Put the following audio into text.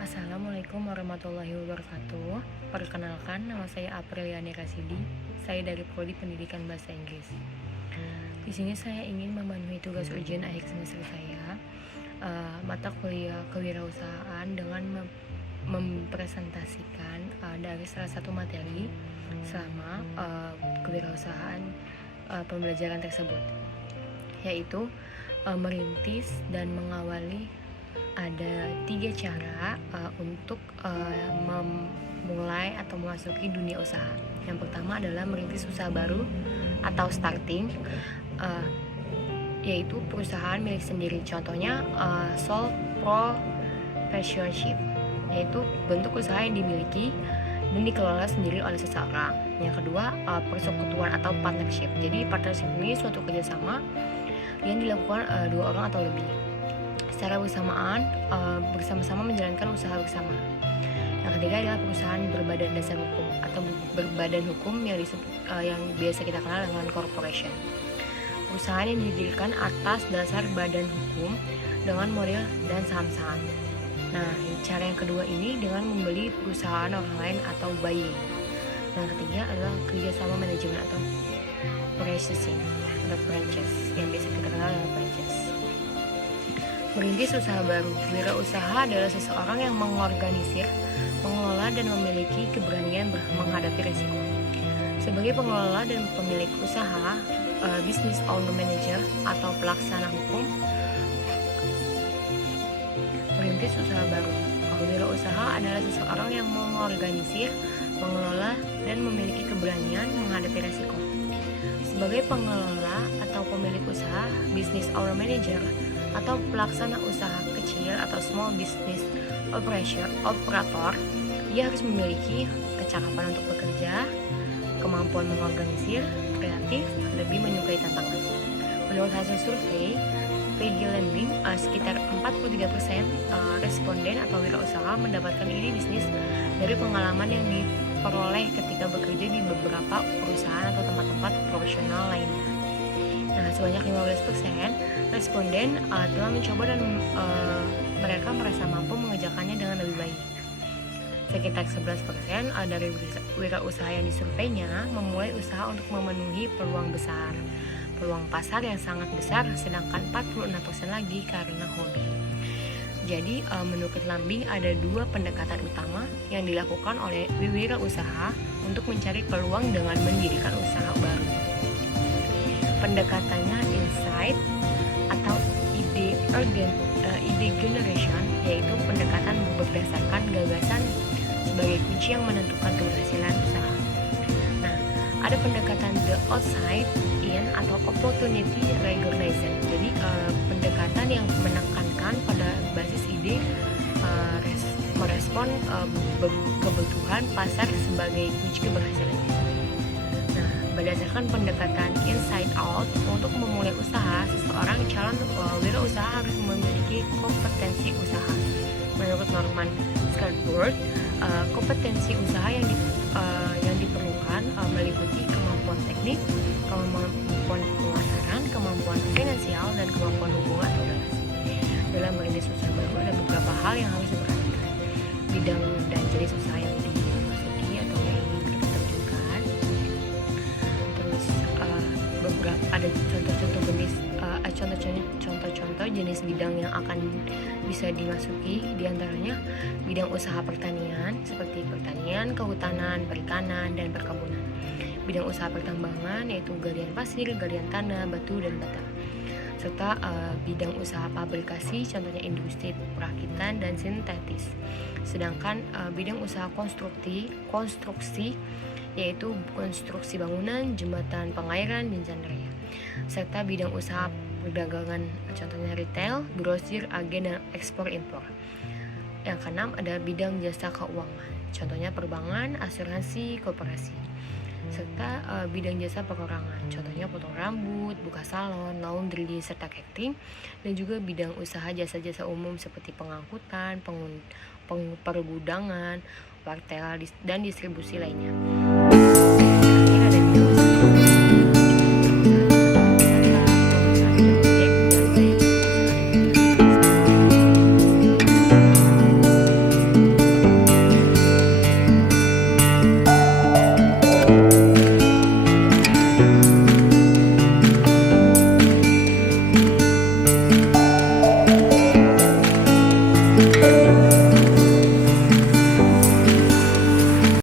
Assalamualaikum warahmatullahi wabarakatuh. Perkenalkan, nama saya Apriliani Rasidi. Saya dari Prodi Pendidikan Bahasa Inggris. Di sini saya ingin memenuhi tugas ujian akhir semester saya, mata kuliah kewirausahaan dengan mempresentasikan dari salah satu materi selama kewirausahaan pembelajaran tersebut, yaitu merintis dan mengawali. Ada 3 cara untuk memulai atau memasuki dunia usaha. Yang pertama adalah merintis usaha baru atau starting, yaitu perusahaan milik sendiri. Contohnya sole proprietorship, yaitu bentuk usaha yang dimiliki dan dikelola sendiri oleh seseorang. Yang kedua, persekutuan atau partnership. Jadi partnership ini suatu kerjasama yang dilakukan 2 orang atau lebih secara bersamaan, bersama-sama menjalankan usaha bersama. Yang ketiga adalah perusahaan berbadan dasar hukum atau berbadan hukum yang biasa kita kenal dengan corporation. Perusahaan yang didirikan atas dasar badan hukum dengan model dan saham-saham. Nah, cara yang kedua ini dengan membeli perusahaan orang lain atau buying. Yang ketiga adalah kerjasama manajemen atau franchising atau franchise yang biasa kita kenal dengan franchise. Merintis usaha baru. Wirausaha adalah seseorang yang mengorganisir, mengelola, dan memiliki keberanian menghadapi risiko. Sebagai pengelola dan pemilik usaha, business owner manager atau pelaksana hukum, merintis usaha baru. Wirausaha adalah seseorang yang mengorganisir, mengelola, dan memiliki keberanian menghadapi risiko. Sebagai pengelola atau pemilik usaha, business owner manager atau pelaksana usaha kecil atau small business operator, dia harus memiliki kecakapan untuk bekerja, kemampuan mengorganisir, kreatif, lebih menyukai tantangan. Menurut hasil survei PG Lending, sekitar 43% responden atau wirausaha mendapatkan ide bisnis dari pengalaman yang diperoleh ketika bekerja di beberapa perusahaan atau tempat-tempat profesional lainnya. Nah, sebanyak 15% responden telah mencoba dan mereka merasa mampu mengerjakannya dengan lebih baik. Sekitar 11% dari wirausaha yang disurveinya memulai usaha untuk memenuhi peluang besar, peluang pasar yang sangat besar, sedangkan 46% lagi karena hobi. Jadi, menurut Lambing ada 2 pendekatan utama yang dilakukan oleh wirausaha untuk mencari peluang dengan mendirikan usaha baru. Pendekatannya insight atau ide generation, yaitu pendekatan berdasarkan gagasan sebagai kunci yang menentukan keberhasilan usaha. Nah, ada pendekatan the outside in atau opportunity recognition. Jadi pendekatan yang menekankan pada basis ide, merespon kebutuhan pasar sebagai kunci keberhasilan. Berdasarkan pendekatan inside out, untuk memulai usaha, seseorang calon wirausaha harus memiliki kompetensi usaha. Menurut Norman Scarborough, kompetensi usaha yang diperlukan meliputi kemampuan teknik, kemampuan pemasaran, kemampuan finansial, dan kemampuan hubungan atau relasi. Dalam merintis usaha baru ada beberapa hal yang harus diperhatikan. Bidang dan jenis usaha yang dimasuki atau yang ingin kita terjunkan. Ada contoh-contoh jenis bidang yang akan bisa dimasuki, diantaranya bidang usaha pertanian seperti pertanian, kehutanan, perikanan, dan perkebunan. Bidang usaha pertambangan yaitu galian pasir, galian tanah, batu, dan bata. Serta bidang usaha pabrikasi, contohnya industri perakitan dan sintetis. Sedangkan bidang usaha konstruksi yaitu konstruksi bangunan, jembatan, pengairan, dan jalan raya. Serta bidang usaha perdagangan, contohnya retail, grosir, agen, dan ekspor impor. Yang keenam ada bidang jasa keuangan, contohnya perbankan, asuransi, koperasi. Serta bidang jasa perorangan, contohnya potong rambut, buka salon, laundry, serta catering. Dan juga bidang usaha jasa-jasa umum seperti pengangkutan, pergudangan, wartel, dan distribusi lainnya.